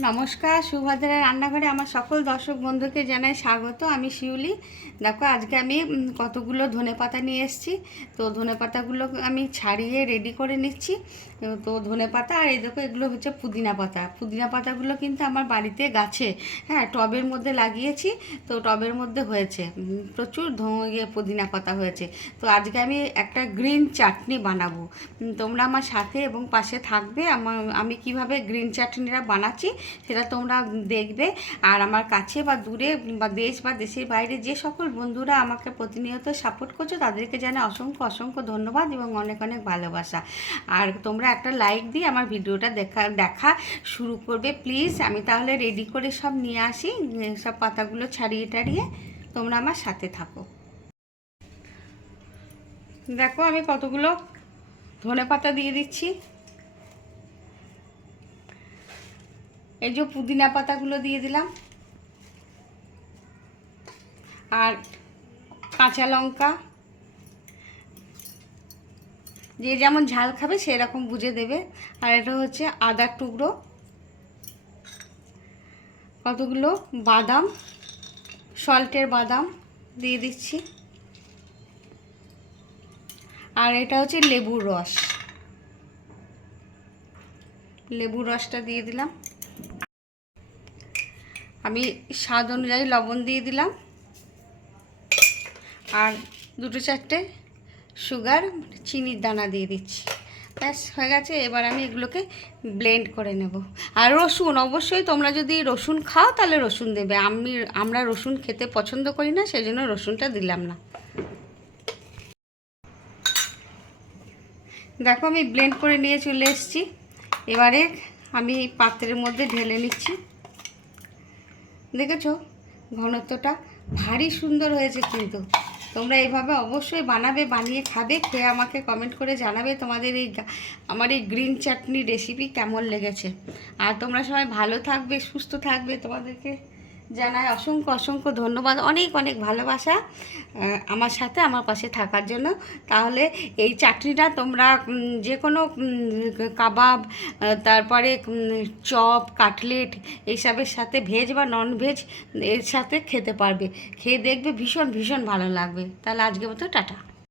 নমস্কার সুভদ্রা রান্নাঘরে আমার সকল দর্শক বন্ধুকে জানাই স্বাগত। আমি শিউলি। দেখো, আজকে আমি কতগুলো ধনেপাতা নিয়ে এসেছি। তো ধনেপাতাগুলো আমি ছাড়িয়ে রেডি করে নিচ্ছি। তো ধনেপাতা আর এই দেখো, এগুলো হচ্ছে পুদিনা পাতা। পুদিনা পাতাগুলো কিন্তু আমার বাড়িতে গাছে হ্যাঁ টবের মধ্যে লাগিয়েছি। তো টবের মধ্যে হয়েছে প্রচুর ধো- ইয়ে পুদিনা পাতা হয়েছে। তো আজকে আমি একটা গ্রিন চাটনি বানাবো। তোমরা আমার সাথে এবং পাশে থাকবে। আমার আমি কীভাবে গ্রিন চাটনিটা বানাচ্ছি সেটা তোমরা দেখবে। আর আমার কাছে বা দূরে বা দেশ বা দেশের বাইরে যে সকল বন্ধুরা আমাকে প্রতিনিয়ত সাপোর্ট করছ, তাদেরকে জানে অসংখ্য অসংখ্য ধন্যবাদ এবং অনেক অনেক ভালোবাসা। আর তোমরা একটা লাইক দিয়ে আমার ভিডিওটা দেখা দেখা শুরু করবে। প্লিজ আমি তাহলে রেডি করে সব নিয়ে আসি, সব পাতাগুলো ছাড়িয়ে টাড়িয়ে। তোমরা আমার সাথে থাকো। দেখো আমি কতগুলো ধনে পাতা দিয়ে দিচ্ছি। এই যে পুদিনা পাতাগুলো দিয়ে দিলাম। আর কাঁচা লঙ্কা। যে যেমন ঝাল খাবে সেরকম বুঝে দেবে। আর এটা হচ্ছে আদার টুকরো। কতগুলো? বাদাম। সল্টের বাদাম দিয়ে দিচ্ছি। আর এটা হচ্ছে লেবুর রস। লেবুর রসটা দিয়ে দিলাম। আমি স্বাদ অনুযায়ী লবণ দিয়ে দিলাম। আর দুটো চারটে সুগার, চিনির দানা দিয়ে দিচ্ছি। ব্যাস, হয়ে গেছে। এবার আমি এগুলোকে ব্লেন্ড করে নেব। আর রসুন, অবশ্যই তোমরা যদি রসুন খাও তাহলে রসুন দেবে। আমি, আমরা রসুন খেতে পছন্দ করি না সেই জন্য রসুনটা দিলাম না। দেখো, আমি ব্লেন্ড করে নিয়ে চলে এসেছি। এবারে আমি পাত্রের মধ্যে ঢেলে নিচ্ছি। দেখেছ? ঘনত্বটা ভারী সুন্দর হয়েছে কিন্তু। তোমরা এভাবে অবশ্যই বানাবে, বানিয়ে খাবে, খেয়ে আমাকে কমেন্ট করে জানাবে তোমাদের এই আমার এই গ্রিন চাটনি রেসিপি কেমন লেগেছে। আর তোমরা সবাই ভালো থাকবে, সুস্থ থাকবে তোমাদেরকে। জানাই অসংখ্য অসংখ্য ধন্যবাদ, অনেক অনেক ভালোবাসা আমার সাথে আমার পাশে থাকার জন্য। তাহলে এই চাটনিটা তোমরা যে কোনো কাবাব তারপরে চপ, কাটলেট, এইসবের সাথে ভেজ বা নন ভেজ এর সাথে খেতে পারবে। খেয়ে দেখবে ভীষণ ভীষণ ভালো লাগবে। তাহলে আজকে মতো টাটা।